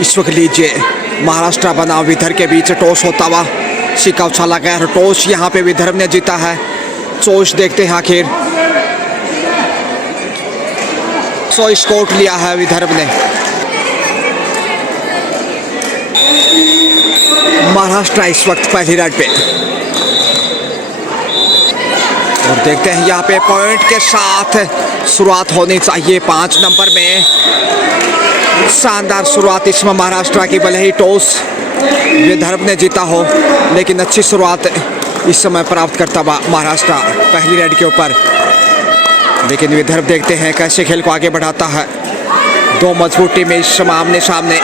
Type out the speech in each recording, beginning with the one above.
इस वक्त लीजिए महाराष्ट्र बनाम विदर्भ के बीच टॉस होता हुआ सिक्का उछाला गया। टॉस यहाँ पे विदर्भ ने जीता है। चॉइस देखते हैं आखिर। चॉइस कोर्ट लिया है विदर्भ ने। महाराष्ट्र इस वक्त पहली रेड पे और देखते हैं यहाँ पे पॉइंट के साथ शुरुआत होनी चाहिए 5 नंबर में। शानदार शुरुआत इसमें महाराष्ट्र की, भले ही टॉस विदर्भ ने जीता हो लेकिन अच्छी शुरुआत इस समय प्राप्त करता हुआ महाराष्ट्र पहली रेड के ऊपर। लेकिन विदर्भ देखते हैं कैसे खेल को आगे बढ़ाता है। दो मजबूत टीमें इस समय आमने सामने।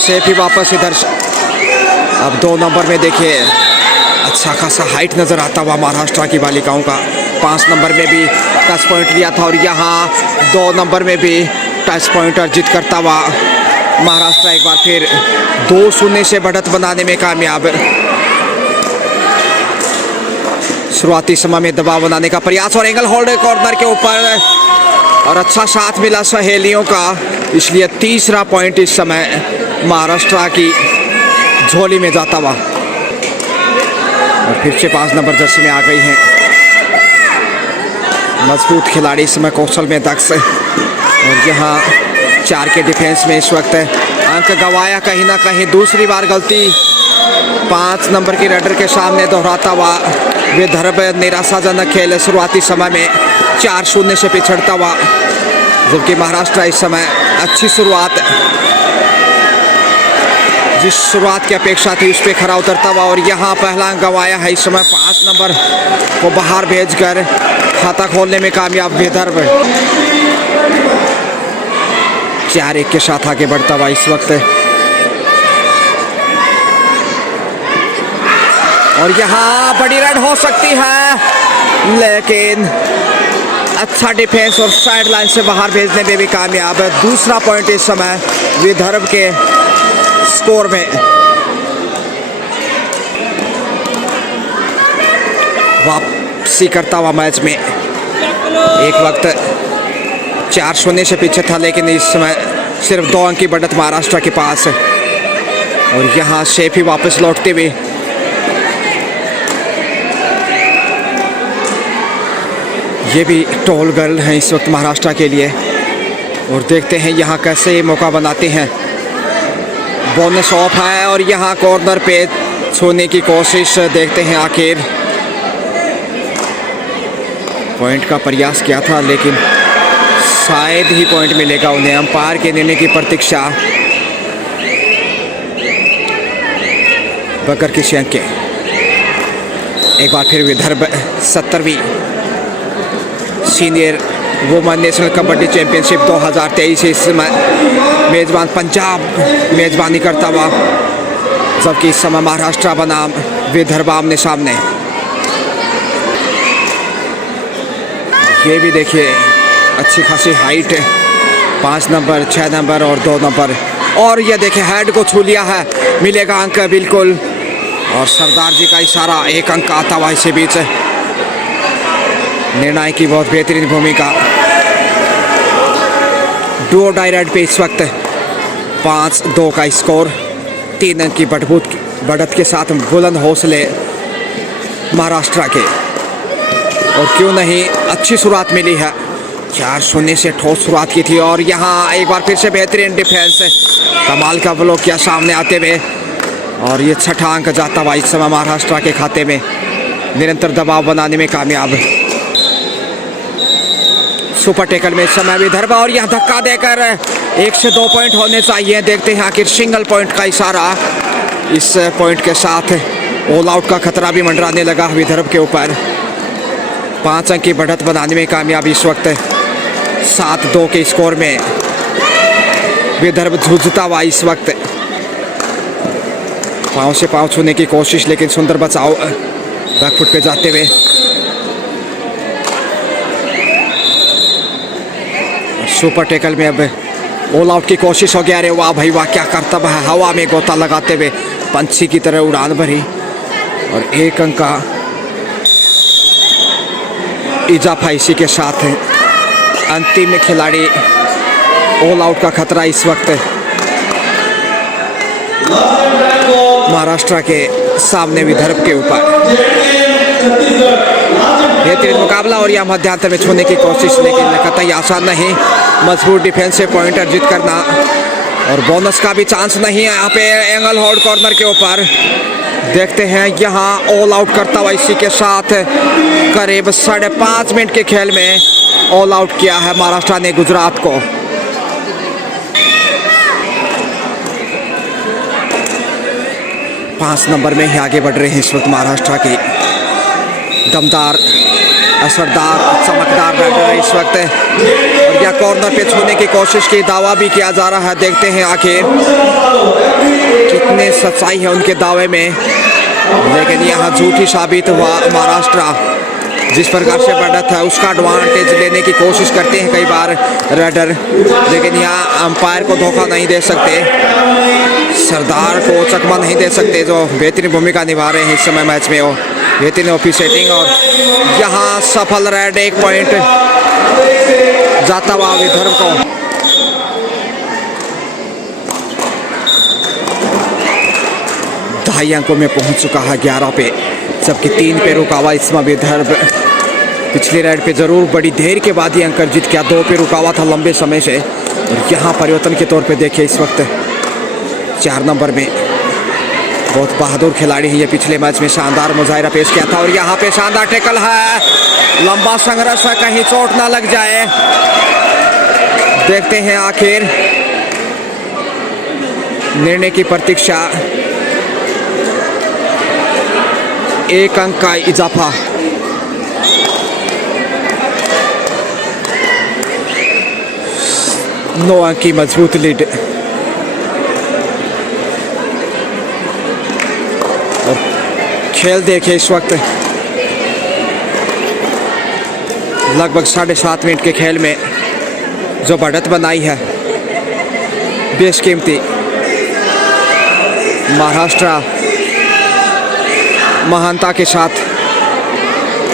सेफ ही वापस इधर। अब 2 नंबर में देखिए अच्छा खासा हाइट नजर आता हुआ महाराष्ट्र की बालिकाओं का। 5 नंबर में भी टच पॉइंट लिया था और यहाँ 2 नंबर में भी टच पॉइंट अर्जित करता हुआ महाराष्ट्र एक बार फिर 2-0 से बढ़त बनाने में कामयाब। शुरुआती समय में दबाव बनाने का प्रयास और एंगल होल्ड कॉर्नर के ऊपर और अच्छा साथ मिला सहेलियों का, इसलिए तीसरा पॉइंट इस समय महाराष्ट्र की झोली में जाता हुआ। और फिर से 5 नंबर जर्सी में आ गई हैं मजबूत खिलाड़ी इस समय कौशल में दक्ष। और यहाँ 4 के डिफेंस में इस वक्त अंक गंवाया कहीं ना कहीं। दूसरी बार गलती 5 नंबर की रेडर के सामने दोहराता हुआ विदर्भ निराशाजनक खेल शुरुआती समय में 4-0 से पिछड़ता हुआ, जबकि महाराष्ट्र इस समय अच्छी शुरुआत जिस शुरुआत की अपेक्षा थी उस पर खरा उतरता हुआ। और यहाँ पहला अंक गंवाया है इस समय 5 नंबर को बाहर भेजकर खाता खोलने में कामयाब विदर्भ। 4-1 के साथ आगे बढ़ता हुआ इस वक्त। और यहाँ बड़ी रेड हो सकती है लेकिन अच्छा डिफेंस और साइड लाइन से बाहर भेजने में भी कामयाब है। दूसरा पॉइंट इस समय विदर्भ के स्कोर में। वापसी करता हुआ मैच में एक वक्त 4-0 से पीछे था लेकिन इस समय सिर्फ 2 अंक की बढ़त महाराष्ट्र के पास है। और यहाँ शेफ ही वापस लौटते हुए ये भी टॉल गर्ल है इस वक्त महाराष्ट्र के लिए। और देखते हैं यहाँ कैसे ये मौका बनाते हैं। बोनस ऑफ है और यहाँ कॉर्नर पे छूने की कोशिश, देखते हैं आखिर। पॉइंट का प्रयास किया था लेकिन शायद ही पॉइंट मिलेगा उन्हें। अंपायर के निर्णय की प्रतीक्षा बगैर किसी अंक के। एक बार फिर विदर्भ 70वीं senior women national kabaddi championship 2023 इस समय मेजबान पंजाब मेजबानी करता हुआ, जबकि इस समय महाराष्ट्र बनाम विदर्भ आमने सामने। ये भी देखिए अच्छी खासी हाइट है। 5 नंबर 6 नंबर और 2 नंबर। और ये देखिए हेड को छू लिया है, मिलेगा अंक बिल्कुल। और सरदार जी का इशारा, 1 अंक आता हुआ इसी बीच। निर्णय की बहुत बेहतरीन भूमिका। डुओ डायरेक्ट पे इस वक्त 5-2 का स्कोर। 3 अंक की बढ़त के साथ बुलंद हौसले महाराष्ट्र के। और क्यों नहीं अच्छी शुरुआत मिली है। 4-0 से ठोस शुरुआत की थी और यहाँ एक बार फिर से बेहतरीन डिफेंस, कमाल का ब्लॉक किया सामने आते हुए। और ये 6ठा अंक जाता हुआ इस समय महाराष्ट्र के खाते में। निरंतर दबाव बनाने में कामयाब सुपर टेकल में इस समय विदर्भ। और यह धक्का देकर 1 से 2 पॉइंट होने चाहिए। देखते हैं आखिर सिंगल पॉइंट का इशारा। इस पॉइंट के साथ ऑल आउट का खतरा भी मंडराने लगा विदर्भ के ऊपर। 5 अंक की बढ़त बनाने में कामयाब इस वक्त। 7-2 के स्कोर में विदर्भ जूझता हुआ इस वक्त। पाँव से पाँव छूने की कोशिश लेकिन सुंदर बचाव बैकफुट पे जाते हुए। सुपर टेकल में अब ऑल आउट की कोशिश हो गया। अरे वाह भाई वाह, क्या करतब है। हवा में गोता लगाते हुए पंछी की तरह उड़ान भरी और 1 अंक का इजाफा इसी के साथ है। अंतिम खिलाड़ी ऑल आउट का खतरा इस वक्त महाराष्ट्र के सामने विदर्भ के ऊपर। बेहतरीन मुकाबला और यह मध्यांतर में छूने की कोशिश, लेकिन कतई आसान नहीं। मजबूत डिफेंस से पॉइंट अर्जित करना और बोनस का भी चांस नहीं है यहाँ पे। एंगल होल्ड कॉर्नर के ऊपर देखते हैं यहाँ ऑल आउट करता हुआ इसी के साथ करीब 5.5 मिनट के खेल में ऑल आउट किया है महाराष्ट्र ने गुजरात को। पांच नंबर में ही आगे बढ़ रहे हैं इस वक्त महाराष्ट्र की दमदार, असरदार, चमकदार बैटर इस वक्त। और यह कॉर्नर पे छूने की कोशिश की, दावा भी किया जा रहा है। देखते हैं आखिर कितने सच्चाई है उनके दावे में, लेकिन यहाँ झूठी साबित हुआ महाराष्ट्र। जिस प्रकार से बढ़त है उसका एडवांटेज लेने की कोशिश करते हैं कई बार रेडर, लेकिन यहाँ अंपायर को धोखा नहीं दे सकते, सरदार को चकमा नहीं दे सकते, जो बेहतरीन भूमिका निभा रहे हैं इस समय मैच में। वो बेहतरीन ऑफिशिएटिंग और यहाँ सफल रेड, 1 पॉइंट जाता हुआ विदर्भ को। ढाई अंकों में पहुंच चुका है 11 पे, जबकि 3 पे रुका हुआ इसमें विदर्भ। पिछली रेड पे जरूर बड़ी देर के बाद ही अंक अर्जित किया, 2 पे रुका हुआ था लंबे समय से। और यहाँ परिवर्तन के तौर पे देखिए इस वक्त 4 नंबर में बहुत बहादुर खिलाड़ी है ये, पिछले मैच में शानदार मुजाहिरा पेश किया था। और यहाँ पे शानदार टैकल है, लंबा संघर्ष है, कहीं चोट ना लग जाए। देखते हैं आखिर निर्णय की प्रतीक्षा। 1 अंक का इजाफा। नौ अंक की मजबूत लीड। खेल देखिए इस वक्त लगभग 7.5 मिनट के खेल में जो बढ़त बनाई है बेशकीमती। महाराष्ट्र महानता के साथ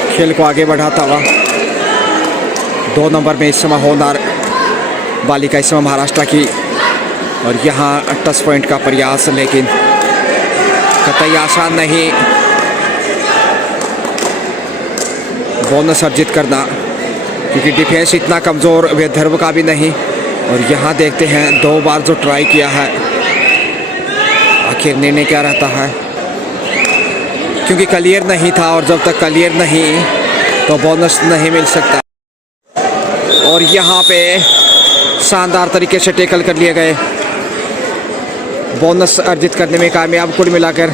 खेल को आगे बढ़ाता हुआ। 2 नंबर में इस समय होनहार बालिका इस समय महाराष्ट्र की, और यहाँ टच पॉइंट का प्रयास, लेकिन कतई आसान नहीं बोनस अर्जित करना, क्योंकि डिफेंस इतना कमज़ोर विदर्भ का भी नहीं। और यहाँ देखते हैं 2 बार जो ट्राई किया है, आखिर निर्णय क्या रहता है, क्योंकि क्लियर नहीं था, और जब तक क्लियर नहीं तो बोनस नहीं मिल सकता। और यहाँ पे शानदार तरीके से टैकल कर लिए गए, बोनस अर्जित करने में कामयाब। कुल मिलाकर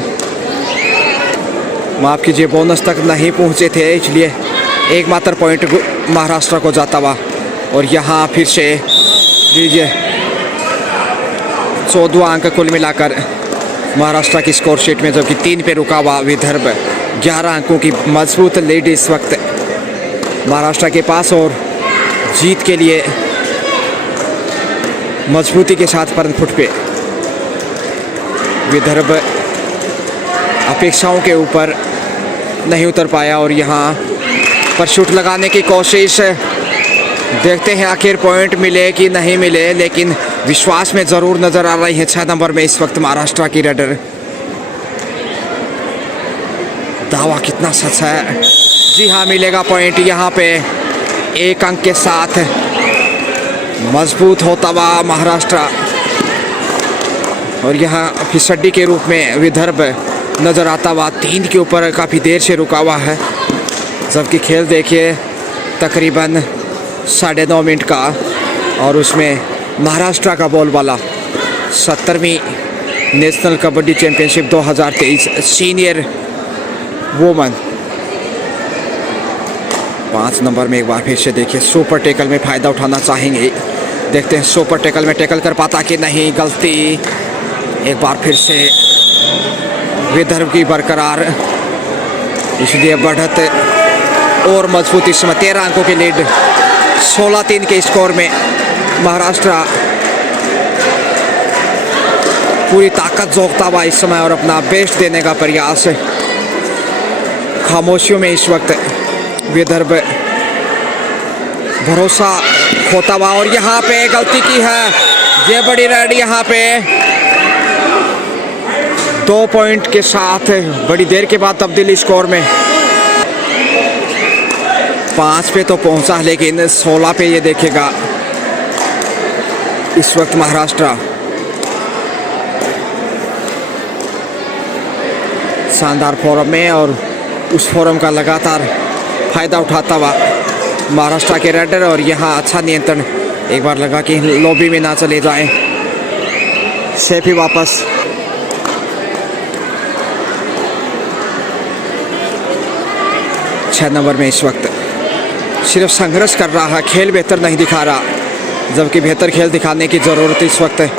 माफ़ कीजिए, बोनस तक नहीं पहुँचे थे, इसलिए एकमात्र पॉइंट महाराष्ट्र को जाता हुआ। और यहाँ फिर से लीजिए 14वां अंक कुल मिलाकर महाराष्ट्र की स्कोर शीट में, जबकि 3 पे रुका हुआ विदर्भ। 11 अंकों की मजबूत लीड इस वक्त महाराष्ट्र के पास, और जीत के लिए मजबूती के साथ फ्रंट फुट पे विदर्भ अपेक्षाओं के ऊपर नहीं उतर पाया। और यहाँ पर शूट लगाने की कोशिश, देखते हैं आखिर पॉइंट मिले कि नहीं मिले, लेकिन विश्वास में ज़रूर नज़र आ रही है 6 नंबर में इस वक्त महाराष्ट्र की रेडर। दावा कितना सच है, जी हाँ मिलेगा पॉइंट। यहाँ पे 1 अंक के साथ मजबूत होता हुआ महाराष्ट्र, और यहाँ फिसड्डी के रूप में विदर्भ नज़र आता हुआ। 3 के ऊपर काफ़ी देर से रुका हुआ है, जबकि खेल देखिए तकरीबन 9.5 मिनट का, और उसमें महाराष्ट्र का बोलबाला 70वीं national kabaddi championship 2023 senior women. 5 number में एक बार फिर से देखिए सुपर टैकल में फ़ायदा उठाना चाहेंगे। देखते हैं सुपर टैकल में टैकल कर पाता कि नहीं, गलती एक बार फिर से विदर्भ की बरकरार, इसलिए बढ़त और मजबूत। इस समय 13 अंकों की लीड, 16-3 के स्कोर में महाराष्ट्र पूरी ताकत झोंकता हुआ इस समय और अपना बेस्ट देने का प्रयास। खामोशियों में इस वक्त विदर्भ भरोसा खोता हुआ और यहाँ पे गलती की है। ये बड़ी रेड यहाँ पे 2 पॉइंट के साथ बड़ी देर के बाद तब्दीली स्कोर में। 5 पे तो पहुंचा लेकिन 16 पे ये देखेगा इस वक्त महाराष्ट्र। शानदार फॉर्म में और उस फॉर्म का लगातार फायदा उठाता हुआ महाराष्ट्र के रेडर। और यहाँ अच्छा नियंत्रण एक बार लगा कि लॉबी में ना चले जाएं। शेफी वापस। छह नंबर में इस वक्त सिर्फ संघर्ष कर रहा है, खेल बेहतर नहीं दिखा रहा, जबकि बेहतर खेल दिखाने की ज़रूरत इस वक्त है।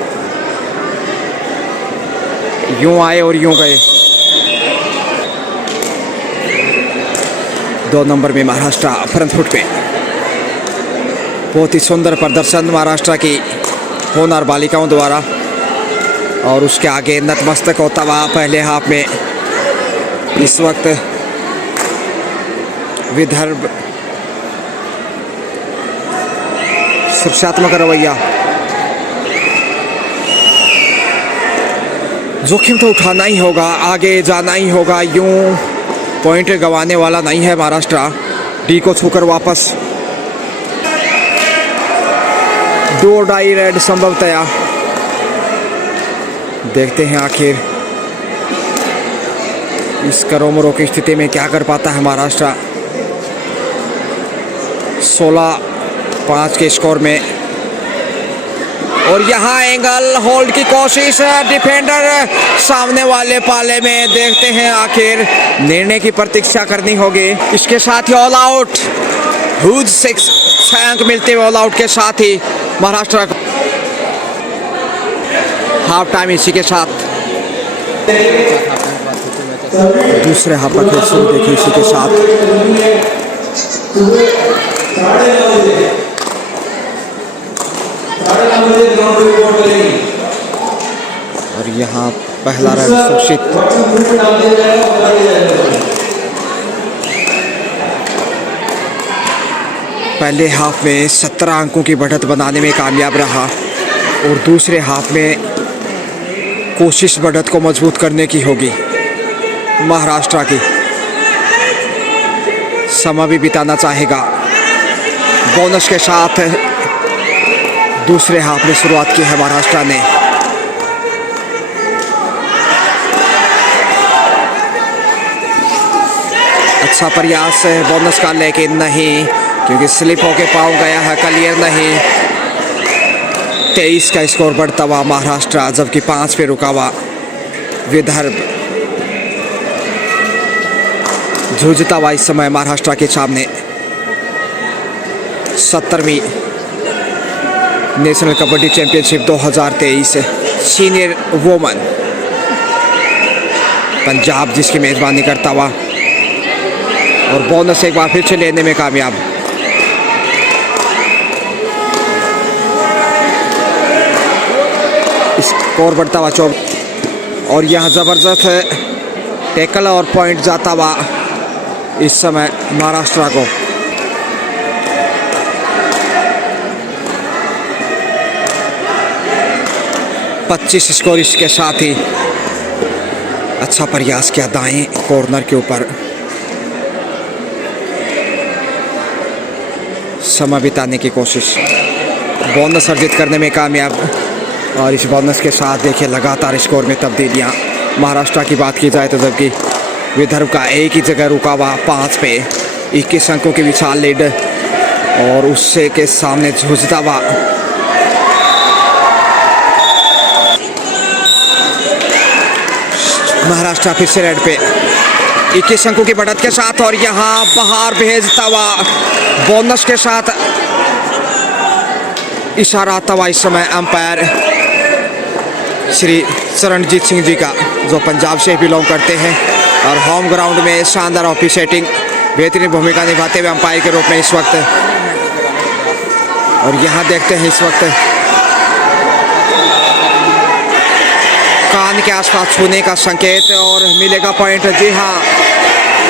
यूं आए और यूं गए। 2 नंबर में महाराष्ट्र फ्रंट फुट पे। बहुत ही सुंदर प्रदर्शन महाराष्ट्र की होनहार बालिकाओं द्वारा। और उसके आगे नतमस्तक होता हुआ पहले हाफ में इस वक्त विदर्भ। सुरक्षात्मक रवैया। जोखिम तो उठाना ही होगा, आगे जाना ही होगा। यूं पॉइंट गंवाने वाला नहीं है महाराष्ट्र। डी को छूकर वापस। 2 डाई रेड संभवतया। देखते हैं आखिर इस करोमरो की स्थिति में क्या कर पाता है महाराष्ट्र। 16-5 के स्कोर में। और यहाँ एंगल होल्ड की कोशिश, डिफेंडर सामने वाले पाले में। देखते हैं आखिर निर्णय की प्रतीक्षा करनी होगी। इसके साथ ही ऑल आउट। ह्यूज 6 अंक मिलते हुए ऑल आउट के साथ ही महाराष्ट्र को हाफ टाइम इसी के साथ। दूसरे हाफ का खेल शुरू देखिए इसी के साथ। और यहाँ पहला रन सुरक्षित। पहले हाफ में 17 अंकों की बढ़त बनाने में कामयाब रहा और दूसरे हाफ में कोशिश बढ़त को मजबूत करने की होगी महाराष्ट्र की। समय भी बिताना चाहेगा। बोनस के साथ दूसरे हाफ में शुरुआत की है महाराष्ट्र ने। अच्छा प्रयास है बोनस का, लेकिन नहीं, क्योंकि स्लिप होके पाँव गया है, क्लियर नहीं। 23 का स्कोर बढ़ता हुआ महाराष्ट्र, जबकि 5 पे रुका हुआ विदर्भ। जूझता हुआ इस समय महाराष्ट्र के सामने 17वीं national kabaddi championship 2023 senior women Punjab, जिसकी मेजबानी करता हुआ और बोनस एक बार फिर से लेने में कामयाब। स्कोर बढ़ता हुआ 24 और यह जबरदस्त है टैकल और पॉइंट जाता हुआ इस समय महाराष्ट्र को। पच्चीस स्कोर इसके साथ ही अच्छा प्रयास किया दाएं कॉर्नर के ऊपर, समय बिताने की कोशिश, बोनस अर्जित करने में कामयाब। और इस बोनस के साथ देखिए लगातार स्कोर में तब्दीलियां महाराष्ट्र की बात की जाए तो, जबकि विदर्भ का एक ही जगह रुका हुआ 5 पे 21 अंकों की विशाल लीड और उससे के सामने जूझता हुआ महाराष्ट्र फिर से रेड पे 21 अंकों की बढ़त के साथ। और यहाँ बाहर भेजता हुआ बोनस के साथ इशारा आता हुआ इस समय अंपायर श्री चरणजीत सिंह जी का, जो पंजाब से बिलोंग करते हैं और होम ग्राउंड में शानदार ऑफिशिएटिंग बेहतरीन भूमिका निभाते हुए अंपायर के रूप में इस वक्त। और यहाँ देखते हैं इस वक्त कान के आसपास छूने का संकेत और मिलेगा पॉइंट। जी हाँ,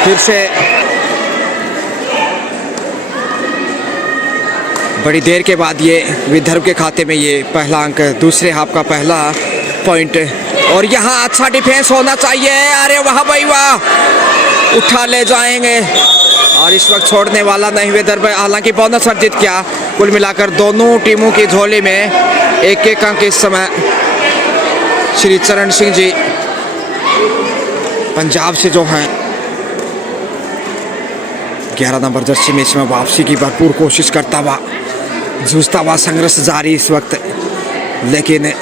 फिर से बड़ी देर के बाद ये विदर्भ के खाते में ये पहला अंक, दूसरे हाफ का पहला पॉइंट। और यहाँ अच्छा डिफेंस होना चाहिए। अरे वाह भाई वाह, उठा ले जाएंगे और इस वक्त छोड़ने वाला नहीं विदर्भ। हालांकि बोनस अर्जित किया। कुल मिलाकर दोनों टीमों की झोली में एक एक अंक इस समय श्री चरण सिंह जी पंजाब से जो हैं 11 नंबर जर्सी में इसमें वापसी की भरपूर कोशिश करता हुआ, जूझता हुआ संघर्ष जारी इस वक्त। लेकिन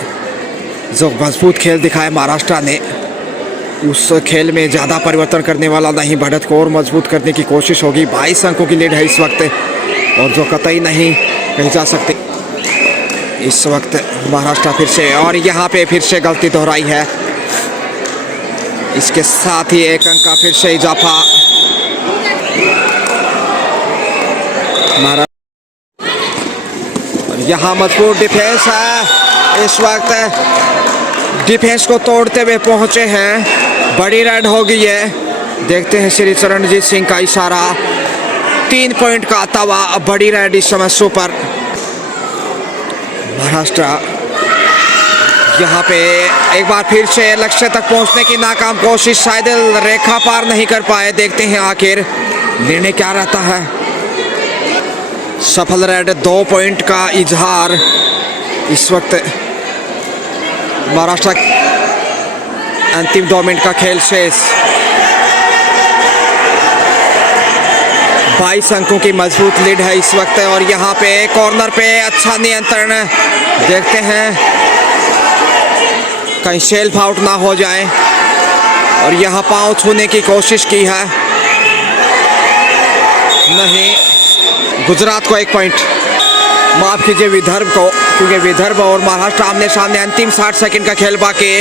जो मजबूत खेल दिखाया महाराष्ट्र ने, उस खेल में ज़्यादा परिवर्तन करने वाला नहीं। बढ़त को और मजबूत करने की कोशिश होगी। 22 अंकों की लीड है इस वक्त और जो कतई नहीं कही जा सकती इस वक्त महाराष्ट्र फिर से। और यहाँ पे फिर से गलती दोहराई है। इसके साथ ही एक अंक का फिर से इजाफा महाराष्ट्र। और यहाँ मजबूत डिफेंस है इस वक्त, डिफेंस को तोड़ते हुए पहुंचे हैं। बड़ी राइड हो गई है। देखते हैं श्री चरणजीत सिंह का इशारा, 3 पॉइंट का आता हुआ बड़ी राइड इस समय सुपर। महाराष्ट्र यहाँ पे एक बार फिर से लक्ष्य तक पहुंचने की नाकाम कोशिश, शायद रेखा पार नहीं कर पाए। देखते हैं आखिर निर्णय क्या रहता है। सफल राइड, 2 पॉइंट का इजहार इस वक्त महाराष्ट्र। अंतिम 2 मिनट का खेल शेष, 22 अंकों की मजबूत लीड है इस वक्त। और यहाँ पे कॉर्नर पे अच्छा नियंत्रण, देखते हैं कहीं सेल्फ आउट ना हो जाए। और यहाँ पांव छूने की कोशिश की है, नहीं। गुजरात को 1 पॉइंट, माफ कीजिए विदर्भ को, क्योंकि विदर्भ और महाराष्ट्र आमने सामने। अंतिम 60 सेकंड का खेल बाकी,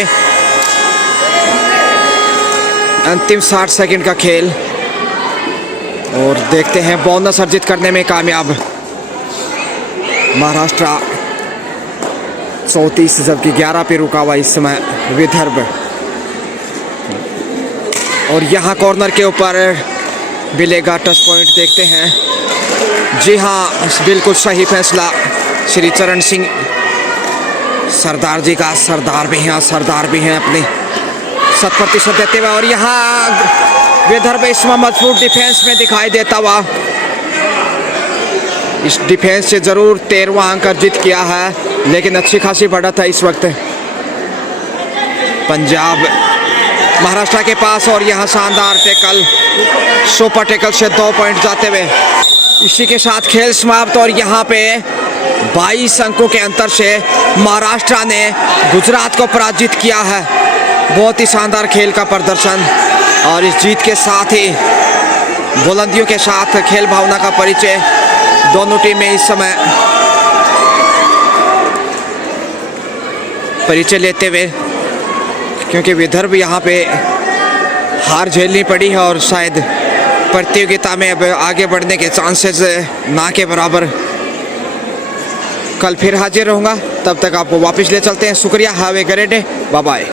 अंतिम 60 सेकंड का खेल। और देखते हैं बोनस अर्जित करने में कामयाब महाराष्ट्र। 34 जबकि 11 पे रुका हुआ इस समय विदर्भ। और यहाँ कॉर्नर के ऊपर मिलेगा टच पॉइंट, देखते हैं। जी हाँ, बिल्कुल सही फैसला श्री चरण सिंह सरदार जी का। सरदार भी हैं, सरदार भी हैं अपने 100% देते हुए। और यहाँ विदर्भ इसमें मजबूत डिफेंस में दिखाई देता हुआ, इस डिफेंस से जरूर 13वां अंक अर्जित किया है, लेकिन अच्छी खासी बढ़त है इस वक्त पंजाब महाराष्ट्र के पास। और यहाँ शानदार टैकल, सुपर टैकल से 2 पॉइंट जाते हुए इसी के साथ खेल समाप्त। और यहाँ पे 22 अंकों के अंतर से महाराष्ट्र ने गुजरात को पराजित किया है। बहुत ही शानदार खेल का प्रदर्शन और इस जीत के साथ ही बुलंदियों के साथ खेल भावना का परिचय दोनों टीमें इस समय परिचय लेते हुए, क्योंकि विदर्भ यहाँ पे हार झेलनी पड़ी है और शायद प्रतियोगिता में अब आगे बढ़ने के चांसेस ना के बराबर। कल फिर हाजिर रहूँगा, तब तक आपको वापस ले चलते हैं। शुक्रिया, have a great day, bye bye.